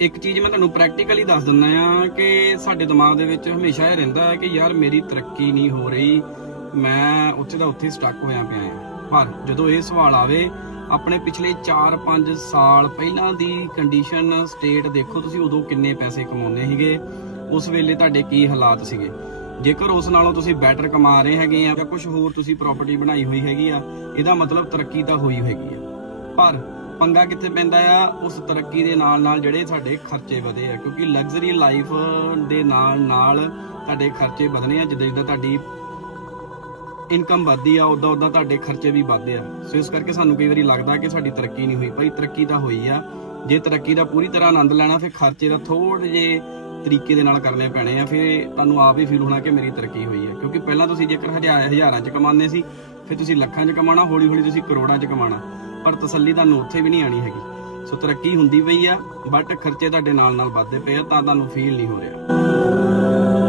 ਇੱਕ ਚੀਜ਼ ਮੈਂ ਤੁਹਾਨੂੰ ਪ੍ਰੈਕਟੀਕਲੀ ਦੱਸ ਦਿੰਦਾ ਆ ਕਿ ਸਾਡੇ ਦਿਮਾਗ ਦੇ ਵਿੱਚ ਹਮੇਸ਼ਾ ਇਹ ਰਹਿੰਦਾ ਹੈ ਕਿ ਯਾਰ ਮੇਰੀ ਤਰੱਕੀ ਨਹੀਂ ਹੋ ਰਹੀ, ਮੈਂ ਉੱਥੇ ਦਾ ਉੱਥੇ ਸਟਕ ਹੋਇਆ ਪਿਆ ਆ ਪਰ ਜਦੋਂ ਇਹ ਸਵਾਲ ਆਵੇ, ਆਪਣੇ ਪਿਛਲੇ 4-5 ਸਾਲ ਪਹਿਲਾਂ ਦੀ ਕੰਡੀਸ਼ਨ ਸਟੇਟ ਦੇਖੋ ਤੁਸੀਂ ਉਦੋਂ ਕਿੰਨੇ ਪੈਸੇ ਕਮਾਉਂਦੇ ਸੀਗੇ, ਉਸ ਵੇਲੇ ਤੁਹਾਡੇ ਕੀ ਹਾਲਾਤ ਸੀਗੇ? ਜੇਕਰ ਉਸ ਨਾਲੋਂ ਤੁਸੀਂ ਬੈਟਰ ਕਮਾ ਰਹੇ ਹੈਗੇ ਆ ਜਾਂ ਕੁਝ ਹੋਰ ਤੁਸੀਂ ਪ੍ਰਾਪਰਟੀ ਬਣਾਈ ਹੋਈ ਹੈਗੀ ਆ, ਇਹਦਾ ਮਤਲਬ ਤਰੱਕੀ ਤਾਂ ਹੋਈ ਹੈਗੀ ਆ। ਪਰ ਪੰਗਾ ਕਿੱਥੇ ਪੈਂਦਾ ਆ? ਉਸ ਤਰੱਕੀ ਦੇ ਨਾਲ ਨਾਲ ਜਿਹੜੇ ਸਾਡੇ ਖਰਚੇ ਵਧੇ ਆ, ਕਿਉਂਕਿ ਲਗਜ਼ਰੀ ਲਾਈਫ ਦੇ ਨਾਲ ਨਾਲ ਤੁਹਾਡੇ ਖਰਚੇ ਵਧਣੇ ਆ, ਜਿੱਦਾਂ ਜਿੱਦਾਂ ਤੁਹਾਡੀ ਇਨਕਮ ਵੱਧਦੀ ਆ ਉਦਾਂ ਉਦਾਂ ਤੁਹਾਡੇ ਖਰਚੇ ਵੀ ਵੱਧਦੇ ਆ। ਸੋ ਇਸ ਕਰਕੇ ਸਾਨੂੰ ਕਈ ਵਾਰੀ ਲੱਗਦਾ ਕਿ ਸਾਡੀ ਤਰੱਕੀ ਨਹੀਂ ਹੋਈ। ਭਾਈ, ਤਰੱਕੀ ਤਾਂ ਹੋਈ ਆ। ਜੇ ਤਰੱਕੀ ਦਾ ਪੂਰੀ ਤਰ੍ਹਾਂ ਆਨੰਦ ਲੈਣਾ, ਫਿਰ ਖਰਚੇ ਦਾ ਥੋੜੇ ਜੇ ਤਰੀਕੇ ਦੇ ਨਾਲ ਕਰਨੇ ਪੈਣੇ ਆ। ਫਿਰ ਤੁਹਾਨੂੰ ਆਪ ਹੀ ਫੀਲ ਹੋਣਾ ਕਿ ਮੇਰੀ ਤਰੱਕੀ ਹੋਈ ਹੈ ਕਿਉਂਕਿ ਪਹਿਲਾਂ ਤੁਸੀਂ ਜੇਕਰ ਹਜ਼ਾਰ ਹਜ਼ਾਰਾਂ 'ਚ ਕਮਾਉਂਦੇ ਸੀ, ਫਿਰ ਤੁਸੀਂ ਲੱਖਾਂ 'ਚ ਕਮਾਉਣਾ ਹੌਲੀ ਹੌਲੀ ਤੁਸੀਂ ਕਰੋੜਾਂ 'ਚ ਕਮਾਉਣਾ। ਪਰ ਤਸੱਲੀ ਤੁਹਾਨੂੰ ਉੱਥੇ ਵੀ ਨਹੀਂ ਆਣੀ ਹੈਗੀ। ਸੋ ਤਰੱਕੀ ਹੁੰਦੀ ਪਈ ਆ ਬਟ ਖਰਚੇ ਤੁਹਾਡੇ ਨਾਲ ਨਾਲ ਵੱਧਦੇ ਪਏ ਆ, ਤਾਂ ਤੁਹਾਨੂੰ ਫੀਲ ਨਹੀਂ ਹੋ ਰਿਹਾ।